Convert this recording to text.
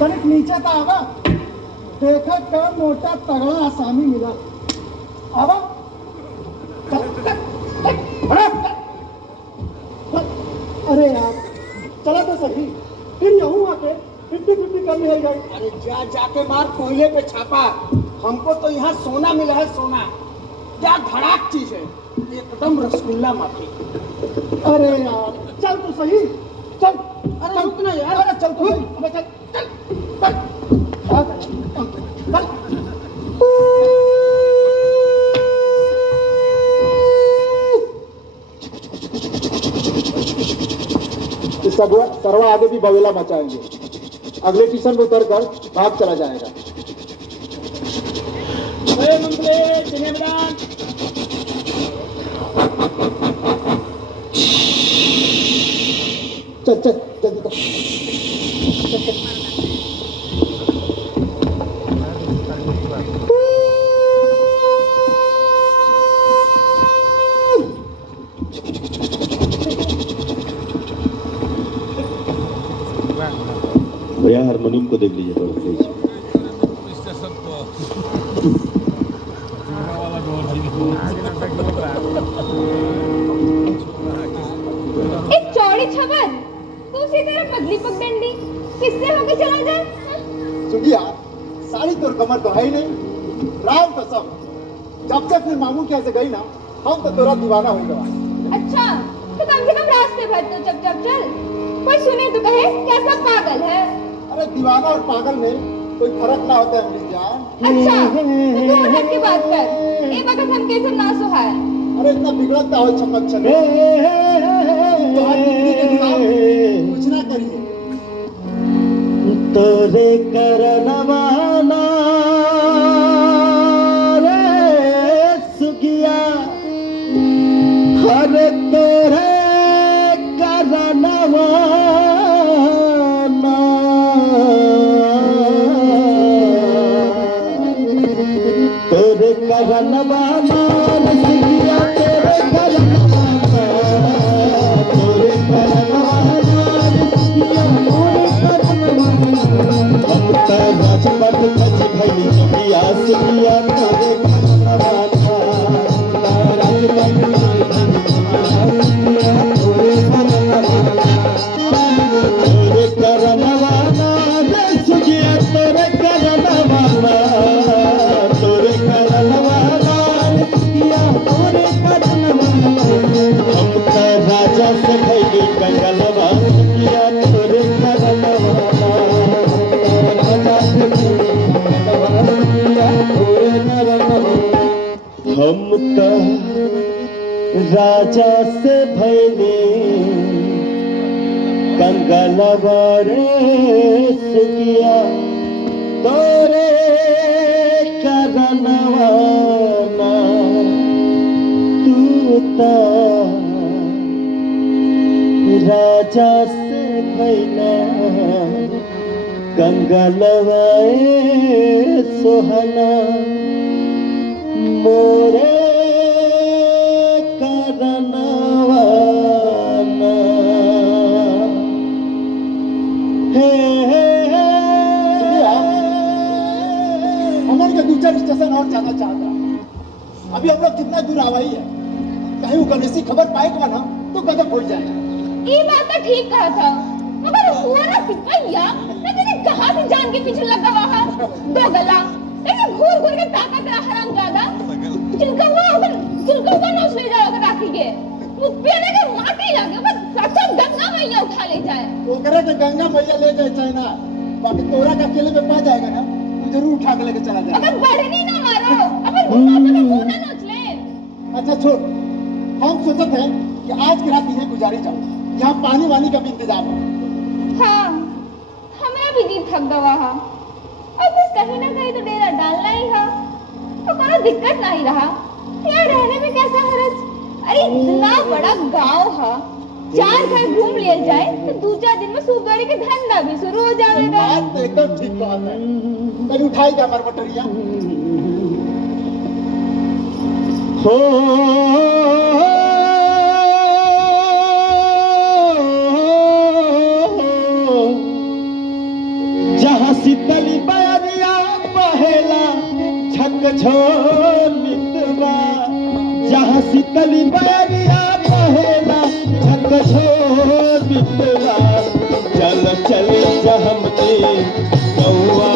तनिक नीचे का आवा देखा का मोटा तगड़ा आसामी मिला आवा अरे यार चला तो सही फिर यूं आके 50-50 कर लिया जाए। अरे जा जाके मार कोयले पे छापा। हमको तो यहाँ सोना मिला है सोना। क्या धड़ाक चीज है एकदम रसगुल्ला माफी। अरे यार चल तो सही चल। अरे रुक ना यार। अरे चल तो सही अबे चल चल चल सर्वा आगे भी बवेला मचाएंगे। अगले स्टेशन में उतरकर भाग चला जाएगा। चल चल जल्दी कर। भैया हारमोनियम को देख लीजिए तो प्लीज। एक चौड़ी छबर दूसरी तरफ पतली पगडंडी किससे होके चला जाए। सुनिया सारी तोर कमर तो है ही नहीं। राम कसम जब से फिर मामू के ऐसे गई ना हम तो तोरा दीवाना हो गया। अच्छा तो कम से कम रास्ते भर तो चप चप चल कोई सुने तो कहे कैसा पागल है। अरे दीवाना और पागल में कोई फर्क ना होता है मेरी जान। अच्छा तो तू उठक की बात कर ए वक्त हम कैसे ना सुहाए। अरे इतना बिगड़ता हो चमक चले तो कुछ ना करिए तोरे करनवाना रे सुगिया हर तोरे करनवाना तोरे करनवाना रे सुगिया तोरे करनवाना तोरे करनवाना रे सुगिया तोरे राजपथ खच भैली चबिया सुनिया तोरे करनवाना राजपथ तोरे करनवाना तोरे करनवाना रे सुनिया तोरे करनवाना तोरे करनवाना रे सुनिया तोरे करनवाना हम त राजा से भैली कंगलवा सुनिया तोरे करनवाना हम त राजा से भैले कंगलवा रे सुगिया तोरे करनवाना तू त राजा से भैला कंगलवाए सोहना मोरे करनवाना हे अमर के दूसरा स्टेशन और जाना चाहता। अभी हम लोग कितना दूर आवा ही है कहीं वो गणेशी खबर पाएगा ना तो गजब हो जाएगा। ये बात तो ठीक कहा था मगर हुआ ना सिपहिया ना तेरे कहां से जान के पीछे लगा हुआ है दो गला लेकिन घूर घूर के ताकत रहा हराम ज्यादा जिनका हुआ ना उसने जाओगे राखी के मुझ पे ने के माटी लागे बस सच्चा गंगा मैया उठा ले जाए। वो करे तो गंगा मैया ले जाए चाहे ना बाकी तोरा का अकेले में पा जाएगा ना तू जरूर उठा के लेके चला जाएगा। अगर बढ़नी ना मारो अपन घुमा के मुंह ना नोच ले। अच्छा छोड़ हम सोचते हैं कि आज की रात यहीं गुजारी जाओ यहाँ पानी वानी का भी इंतजाम है। हाँ हमरा भी जी थक गवा है और फिर कहीं ना कहीं तो डेरा डालना ही है तो कोई दिक्कत नहीं रहा यहाँ रहने में कैसा हरज। अरे इतना बड़ा गांव है 4 घर घूम लिया जाए तो दूसरा दिन में सूबगाड़ी के धंधा भी शुरू हो जाएगा। बात तो एकदम ठीक बात है। कभी उठाएगा मरमटरिया जहाँ जहाँ शीतली बयरिया बहेला झकझोर मितवा, जहाँ शीतली बयरिया बहेला झकझोर मितवा, चल चल जहम के कौआ